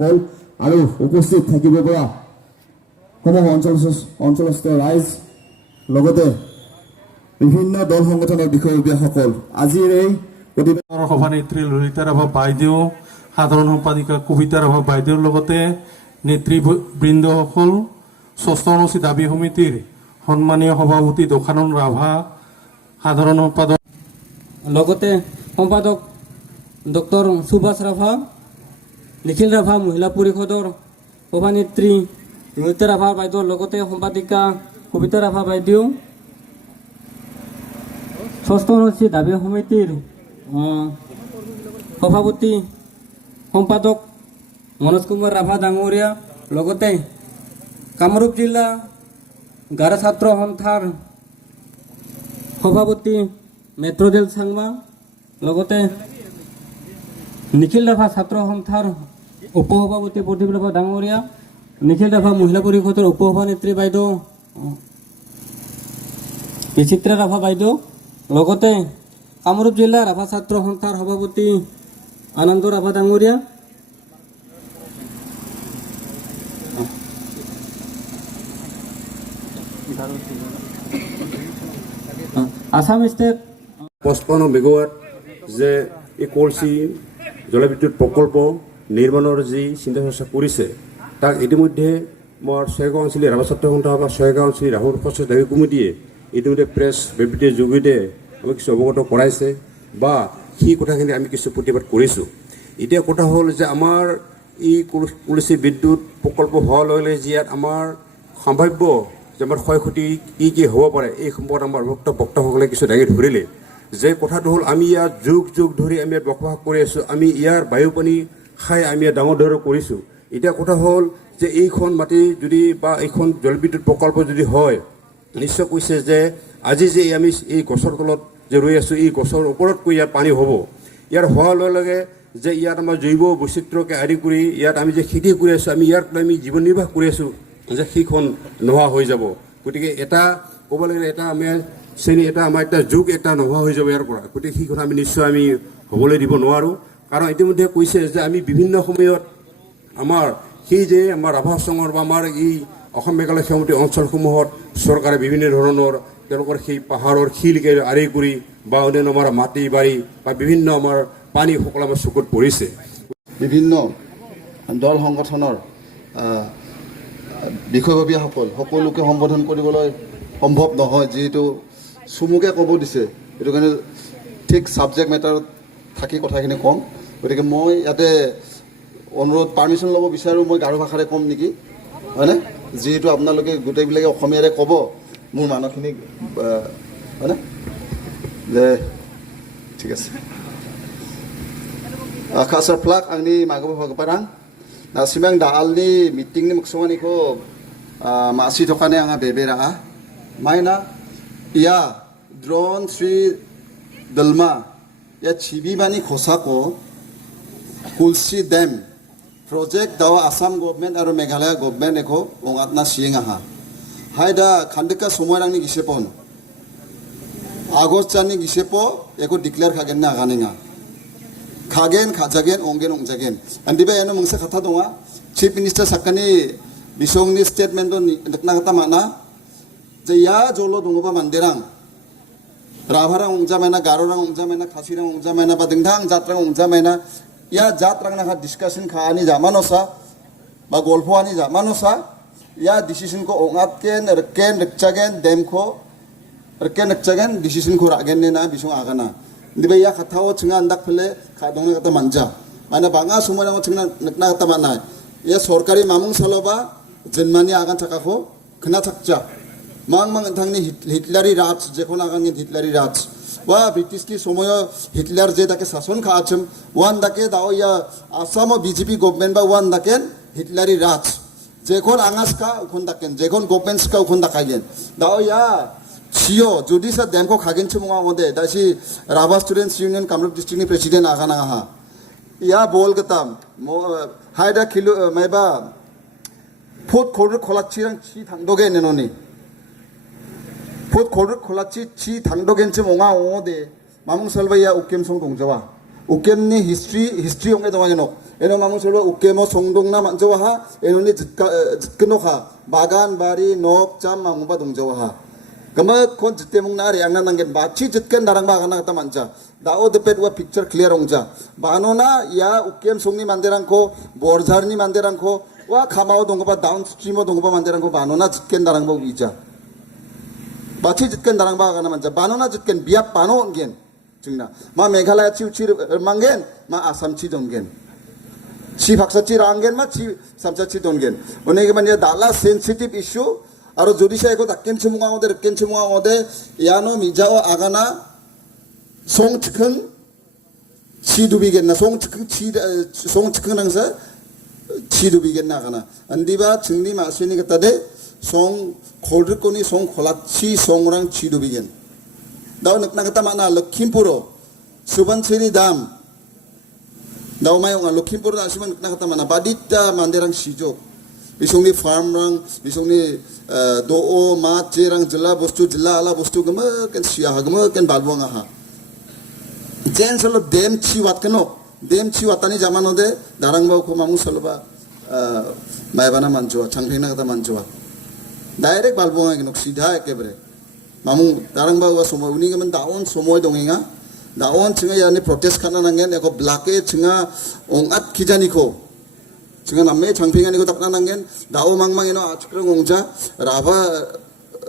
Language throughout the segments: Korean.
সকল আৰু উপস্থিত থাকিব পৰা সমূহ অঞ্চলস্থ ৰাইজ লগতে বিভিন্ন দল সংগঠনৰ বিষয়ববীয়াসকল আজিৰ এই প্ৰতিবেদনৰ সভানেত্ৰী ললিতা ৰাভা বাইদেউ, সাধাৰণ সম্পাদিকা কবিতা ৰাভা বাইদেউৰ লগতে নেতৃবৃন্দসকল, ষষ্ঠ অনুষ্ঠিত দাবী সমিতিৰ সন্মানীয় সভাপতি দক্ষানন্দ ৰাভা, সাধাৰণ সম্পাদক লগতে সম্পাদক ডক্টৰ সুভাষ ৰাভা, নিখিল ৰাভা, মহিলা পৰিষদৰ সভানেত্ৰী ললিতা ৰাভা বাইদেউৰ লগতে সম্পাদিকা কবিতা ৰাভা বাইদেউ, ষষ্ঠ অনুষ্ঠিত দাবী সমিতিৰ সভাপতি সম্পাদক মনোজ কুমাৰ ৰাভা ডাঙৰীয়া, লগতে কামৰূপ জিলা গাৰো ছাত্ৰ সন্থাৰ সভাপতি মেট্ৰডেল চাংমা, লগতে নিখিল ৰাভা ছাত্ৰ সন্থাৰ উপসভাপতি প্ৰদীপ ৰাভা ডাঙৰীয়া, নিখিল ৰাভা মহিলা পৰিষদৰ উপসভানেত্ৰী বাইদেউ বিচিত্ৰা ৰাভা বাইদেউ, লগতে কামৰূপ জিলা ৰাভা ছাত্ৰ সন্থাৰ সভাপতি আনন্দ ৰাভা ডাঙৰীয়া, আসাম ষ্টেট 55 মেগাৱাট যে এই কলচি জলবিদ্যুৎ প্ৰকল্প নিৰ্মাণৰ যি চিন্তা চৰ্চা কৰিছে তাক ইতিমধ্যে মোৰ ছয়গাঁও অঞ্চলীয় ৰাভা ছাত্ৰ সন্থা বা ছয়গাঁও অঞ্চলীয় ৰাহুল প্ৰচেছ দাবী কমিটিয়ে ইতিমধ্যে প্ৰেছ বিবৃতিৰ যোগেদি আমি কিছু অৱগত কৰাইছে বা সেই কথাখিনি আমি কিছু প্ৰতিবাদ কৰিছোঁ। এতিয়া কথা হ'ল যে আমাৰ এই কলচি বিদ্যুৎ প্ৰকল্প হোৱাৰ লগে লগে যি ইয়াত আমাৰ সম্ভাৱ্য যে আমাৰ ক্ষয় ক্ষতি কি হ'ব পাৰে এই সম্পৰ্কত আমাৰ বক্তাসকলে কিছু দাঙি ধৰিলে যে কথাটো হ'ল আমি ইয়াত যুগ ধৰি আমি ইয়াত বসবাস কৰি আছোঁ, আমি ইয়াৰ বায়ু পানী খাই আমি ইয়াত ডাঙৰ দৰে কৰিছোঁ। এতিয়া কথা হ'ল যে এইখন মাটি যদি বা এইখন জলবিদ্যুৎ প্ৰকল্প যদি হয় নিশ্চয় কৈছে যে আজি যে আমি এই গছৰ তলত যে ৰৈ আছোঁ এই গছৰ ওপৰতকৈ ইয়াত পানী হ'ব। ইয়াৰ হোৱাৰ লগে লগে যে ইয়াত আমাৰ জৈৱ বৈচিত্ৰ্যকে আদি কৰি ইয়াত আমি যে খেতি কৰি আছোঁ, আমি ইয়াৰ আমি জীৱন নিৰ্বাহ কৰি আছোঁ, যে সেইখন নোহোৱা হৈ যাব। গতিকে এটা ক'ব লাগিলে এটা আমি শ্ৰেণী এটা আমাৰ এটা যুগ এটা নোহোৱা হৈ যাব ইয়াৰ পৰা। গতিকে সেইখন আমি নিশ্চয় আমি হ'বলৈ দিব নোৱাৰোঁ। কাৰণ ইতিমধ্যে কৈছে যে আমি বিভিন্ন সময়ত আমাৰ সেই যে আমাৰ ৰাভা সংঘৰ বা আমাৰ এই অসম মেঘালয় সীমাৱৰ্তী অঞ্চলসমূহত চৰকাৰে বিভিন্ন ধৰণৰ তেওঁলোকৰ সেই পাহাৰৰ শিলকে আঁৰি কৰি বা অন্যান্য আমাৰ মাটি বাৰী বা বিভিন্ন আমাৰ পানী সকলো আমাৰ চকুত পৰিছে। বিভিন্ন দল সংগঠনৰ বিষয়ববীয়াসকল সকলোকে সম্বোধন কৰিবলৈ সম্ভৱ নহয়, যিহেতু চমুকে ক'ব দিছে, সেইটো কাৰণে ঠিক ছাবজেক্ট মেটাৰত থাকি কথাখিনি ক'ম। গতিকে মই ইয়াতে অনুৰোধ পাৰ্মিশ্যন ল'ব বিচাৰোঁ, মই গাৰো ভাষাৰে ক'ম নেকি, হয়নে? যিহেতু আপোনালোকে গোটেইবিলাকে অসমীয়াৰে ক'ব, মোৰ মানুহখিনি হয়নে যে ঠিক আছে। Kasar plak angni magabu pagparang na simang daalni meeting ni muksuman iko masih thokane anga bebera maina ya drone Sri Dalma ya chibi bani khosako Kulsi Dam project dawa Assam government aru Meghalaya government eko ongatna sienga ha haida khandika somoyrangni gisepon August chani gisepo eko declare khagenna aganinga Kagen, Kajagen, Ongen, Ongjagen. And the Bayano Mungsa Katadonga, Chief Minister Sakani, Bisongni statement on Nakatamana, the Ya Jolo Dunga Manderang, Ravara Unjamena, Garora Unjamena, Kasira Unjamena, Badingdang, Jatra Unjamena, Ya Jatranga had discussion Kani Zamanosa, Bagolpuani Zamanosa, Ya decision ko Ongatken, Reken, Rekchagen, Demko, Reken Rekchagen, decision ko Agenena, Bisong Agana. Diba ya katawa chinga andak pele kadongna kata manja mana banga sumana chinga nakna kata mana ya sorkari mamung saloba jenmani agan takako kena takja mang thangni Hitleri raj jekon agan Hitleri raj wa British ki somoyo Hitler je dake শাসন খাওয়াছম ওয়ান দাকে দাও ইয়া Assam BJP government বা ওয়ান দাকেন Hitleri raj jekon angas ka ukon daken jekon governments ka ukon dakagen দাও ইয়া Sio, Judisa Demko Hagen Chimunga Ode, Dashi Rava Students Union, Kamrup District President Aganaha. Ya Bolgatam, Haida Kilo Meba, Put Kodur Kolachi and Chi Tandogen and Oni. Put Kodur Kolachi, Chi Tandogen Chimunga Ode, Mamung Salvaya Ukem Song Jawa. Ukemni history on the Wano. 에노 마무 설바 우케모 송동나 만져와 에노니 짓근노하 마간 바리 녹잠 마무바 동저와 그마 콘 짓대목 나리 양난난 게 마치 짓겐 나랑 마간 나갔다 만자 나오 드펫와 픽처 클리어 옹자 바노나 야 우케엠 송니 만데랑코 보르자르니 만데랑코 와 가마오 동거바 다운스트리머 동거바 만데랑코 바노나 짓겐 나랑 보 위자 마치 짓겐 나랑 마간 만자 바노나 짓겐 비압 바노 온겐 증나 마 메갈라야 치우치 망겐 마 아삼 치동겐 치 박사치 랑겐 마치 삼사치 돈겐 오네게 만야 달라 센시티브 이슈 아로 조디샤이고 닥겐 치무가오데 르겐 치무가오데 야노 미자오 아가나 송츠큰 치두비겐나 송츠큰 치 송츠큰 항사 치두비겐나 아가나 안디바 증리 마스니 갖다데 송 콜르코니 송 콜라치 송랑 치두비겐 daw nakita mana Lukhimpuro Subansiri Dam daw mayong Lukhimpuro na siman nakita mana badita manderang sijo bisong ni farm rang bisong ni doo ma cherang jela bostu jela ala bostu gama ken sia gama ken balbuang ha jen solo dem chiwat keno dem chiwatani zaman ode darang bau ko mamu soloba maibana manjoa changphina kata manjoa direct balbuang ken sidha ekebare 마무 다른 바와 소모 우니가면 다온 소모에 동행아 다온 증아 야니 프로테스트 카나난겐 에고 블락에 증아 옹앗 기자니코 증아 남매 장평아니고 딱나난겐 다오 망망이노 아츠크랑 옹자 라바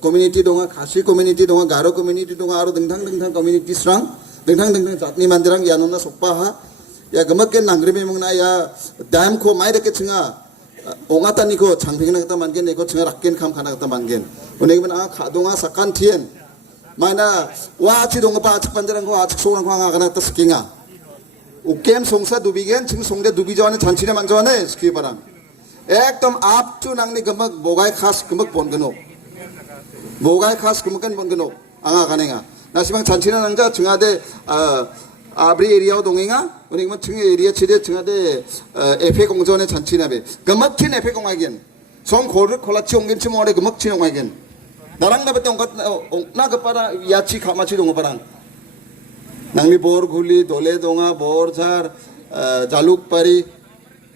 커뮤니티 동아 가시 커뮤니티 동아 가로 커뮤니티 동아 아로 등탕 커뮤니티스랑 등탕 자트니 만드랑 야노나 속바하 야 그먹게 낭그리메 먹나 야 댐코 마이르게 증아 옹아따니고 장평이나 갖다 만겐 에고 증아 락겐 캄 카나 갖다 만겐 오네기면 아 가동아 사칸 티엔 마이나 와치 동가 바측 반대랑 거 아측 소랑 광아 가나 따 스킹아 우겜 송사 두비겐 지금 송대 두비저하는 잔치네 만져하네 스키 바람 एकदम आपचु नांगनि गमक बोगाय खास गमक बनगनो बोगाय खास गमकन बनगनो आंगा गानेगा नासिबां 잔치나 नांजा 증아데 아브리 에리아오 동행아 오니면 증 에리아 치데 증아데 에페 공전의 잔치나베 गमक친 에페 공하겐 송 고르 콜라치 옹겐치 모레 गमक친 옹하겐 나랑 나베 옹나 그빠라 야치 가마치 동어바랑 낭리 보르굴리 돌레 동아 보르잘 자룩파리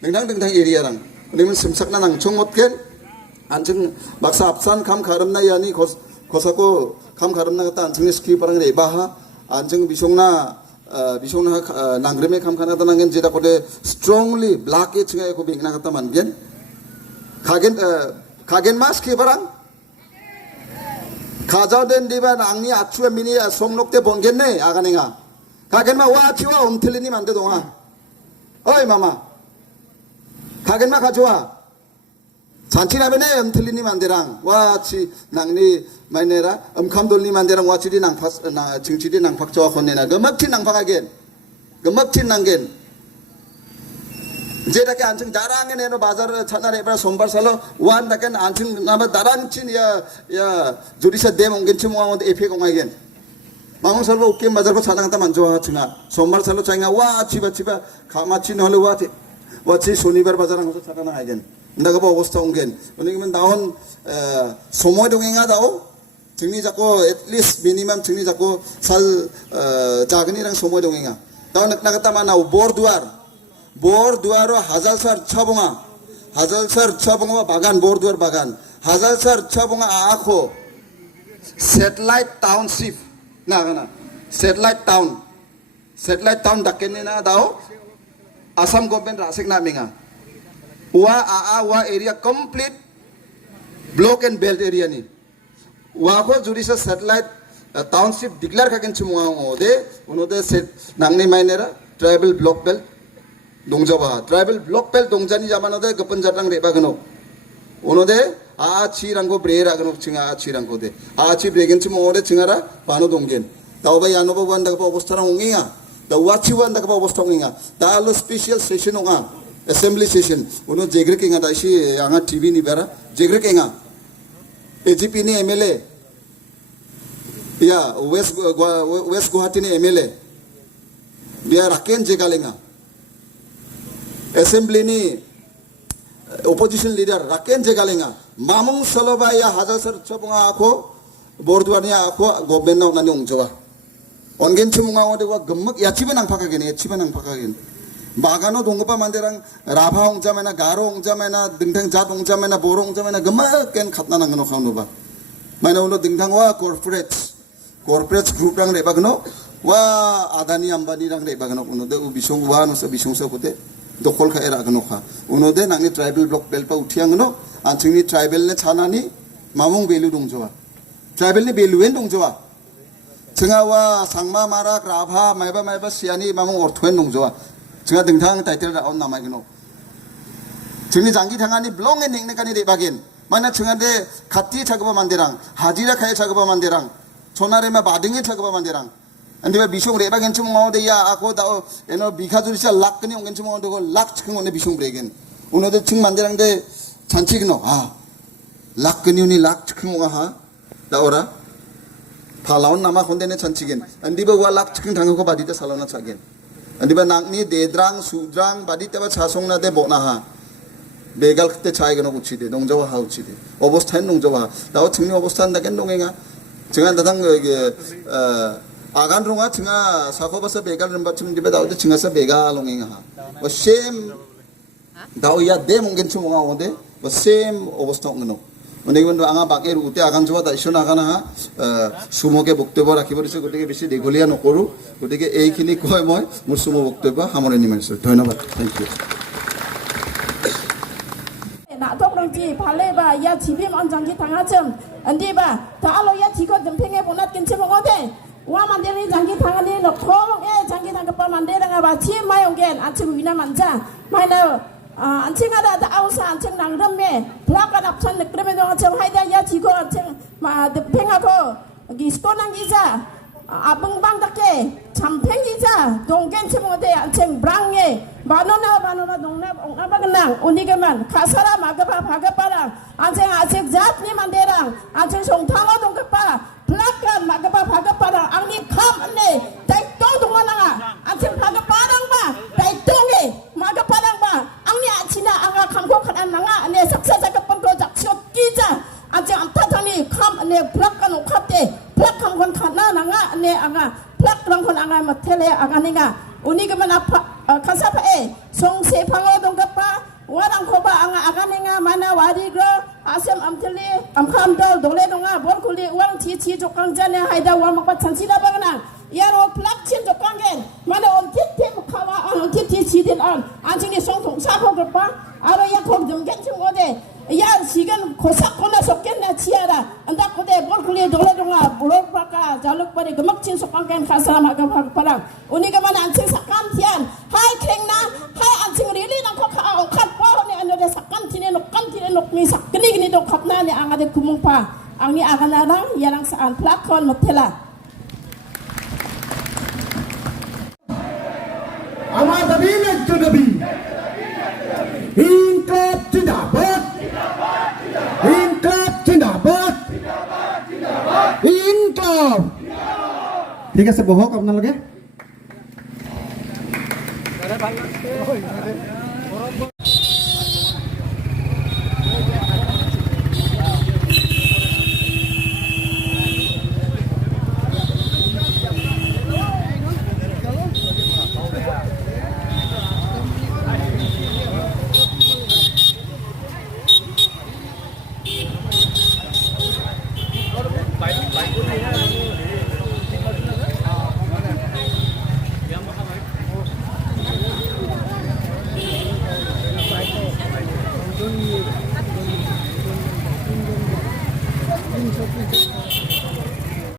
등당 에리아랑 오니면 심삭나 낭총 못겐 안증 막사 앞산 감 가름나 야니 고사고 감 가름나 갔다 안증 스키 바랑 레바하 안증 비송나 낭그레메 감 가나다 난겐 제다 고데 strongly black 에 층에 고 빙나 갔다 만겐 가겐 마스키 바랑 가자된 디바 낭니 아추에 미니 송록대 본겠네 아가네가 가겐마 와치와 엄틀리니 만데 동아 어이 마마 가겐마 가져와 잔치나베네 엄틀리니 만데랑 와치 낭니 마이네라 엄캄돌니 만데랑 와치디 낭팍 증치디 낭팍 저와 혼내나 그먹친 낭팍하겐 그먹친 낭겐 제다게 안층 다랑에 내노 바자르 차나레 브라 손발 살로 완다겐 안층 나마 다랑친 야 조리사 데몽겐 치모아온데 에페 공하겐 마몽 살로 웃게 바자르 차당다 만좋아 층아 손발 살로 차잉아 와 치바 가마친 홀로 와치 শনিবার বাজার আঙ্গো ছাড়ানা আইগেন ndaga ba অবস্থা onggen ওনিগেন দাহন সময় দঙেঙা দাও 증리 잡고 at least minimum 증리 잡고 살 자근이랑 সময় দঙেঙা দাও নাগতা মানাও বোরদুয়ারো হাজারসার ছবঙা বাগান বোরদুয়ার বাগান হাজারসার ছবঙা আখো স্যাটেলাইট টাউনশিপ না স্যাটেলাইট টাউন ডাকেনে না দাও आसाम गभर्नमेंट रासेक नामिंगा वा area complete block and belt area नि वाखो जुरिसा सैटेलाइट टाउनशिप डिक्लेयर खागेन चिमुआ ओदे उनोदे नांगनि माइनेरा ट्राइबल ब्लॉक बेल्ट दंजबा ट्राइबल ब्लॉक बेल्ट दंजानि जामानोदे गपन जाटांग रेबागनो उनोदे चिरांगो ब्रेरागनो चिंगा चिरांगो दे ची ब्रेगेन चिमुओदे चिंगारा बानो दंगेन दावबा यानोबा वान्दागा अवस्था ओंगिया दा वाचिwan da kapa bostong inga da lo special session onga assembly session uno jegre kinga da isi anga tv ni bara jegre kinga AGP ni MLA ya west Guwahati ni MLA dia raken jegalenga assembly ni opposition leader raken jegalenga mamung saloba ya hazasar chobunga akho borduani akho government na nani ongjowa ongen chumungawade wa gemmek ya chiba nang pakagen Bagano dongpa manderang Rabha ongjamena Garo ongjamena dingtang jat ongjamena Boro ongjamena gemaken khatna nangno khawno ba maina uno dingtang wa corporate group rang rebagno wa Adani Ambani rang rebagno uno de bisong wa no sa bisong sa kote dokol kha era gno kha uno de nangni tribal block belpa uthiangno anchingni tribal ne chanani mamung belu dongjowa tribal ne beluen dongjowa 증아와 상마 마락 라바 마이바 시아니 마몽 orthoen dongjowa 증아 등탕 타이틀 라온 나마기노 증니 장기 당하니 블롱에 닝네가니 레바겐 마나 증아데 갓티 작업하 만데랑 하지라 카에 작업하 만데랑 소나레마 바딩에 작업하 만데랑 안데바 비숑 레바겐 좀 마오데야 아고 다 에노 비카주리샤 락그니 옹겐 좀 마오데고 락 측은 오네 비숑 브레겐 오노데 증 만데랑데 잔치기노 아 락그니우니 락 측은 오가 하 다오라 팔라운 나마 혼데네 잔치겐 안디바 와 락 측은 당하고 바디다 살라나 차겐 안디바 낙니 데드랑 수드랑 바디때바 차송나데 보나하 বেগাল খেতে চাই কেন উচিত নংজাওয়া হা উচিত অবস্থান নংজাওয়া দাও চিংনি অবস্থান দেখেন নঙেঙা চিঙা দাদাং আগান রঙা চিঙা সাখবাসা বেগাল রম্বা চিম দিবে দাও চিঙাসা বেগাল লঙেঙা হা ও সেম দাও ইয়া দে মঙ্গেন চিমঙা ওদে ও সেম অবস্থা অংনো অনেকজন আঙা বাকে উতে আগান যোৱা দায়িত্ব নাগানা হা সুমকে বক্তব্য ৰাখিব দিছে গতিকে বেছি দীঘলীয়া নকৰো গতিকে এইখিনি কয় মই মোৰ সুম বক্তব্য সামৰণি মাৰিছো ধন্যবাদ থেংক ইউ 나동랑지 발레바 야 집이 만장기 당하점 안디바 다로 야 지고 덤팽에 보낫 괜찮 먹어대 와 만데니 장기 당하니 너통에 장기 당급바 만데라가 바치 마용겐 안치 위나 만자 마이나 안칭하다 아우사 안칭 낭름메 블라가 납천 그러면 좀 하이다 야 지고 안칭 마 덤팽하고 기스코난 기자 아봉방답게 잠팽기자 동겐치 모데 안칭 브랑에 마노나 동나 옹나바근랑 오니게만 가사라 마가바 바가바랑 안칭 아직 잡니 만데랑 안칭 송탕어 동급바 블락간 마가바 바가바랑 앙니 캄네 다이똥 동마나가 안칭 바가바랑바 다이똥에 마가바랑바 앙니 아치나 앙아 강곡한 나가 네 saksa자급번 거 작시오 끼자 안칭 암타타니 캄네 블락간 옥합대 블락한 건 가나 나가 네 앙아 블락랑 건 앙아 마텔레 아가니가 오니게만 아파 kasapae songse pango dongkapa warang koba anga aganenga mana warigro asem amteli amkhamdo dole donga borkuli wang chi jokangjane haida wamakpa chansida bagna yaro plakchin jokangen mana on titim khawa on titi chidin an anjini songthong sakho gpa aro yakok dumgen chungode ya sigan kosak kona sokkenna chiara anda kode borkuli dole donga borokpaka jalukpari gemakchin sokangken khasara maga parang uniga mana anching sakam tian hai krengna hai anching rili nang ko khat pa ne anode sakam tine nokmi sakni gni dok khatna ne angade kumungpa angni aganarang yarang saan plakon motela আমার দাবি ন্যায্য দাবি ইনকলাব জিন্দাবাদ ইনকলাব জিন্দাবাদ ইনকলাব ঠিক আছে বহক আপোনালোকে Thank you.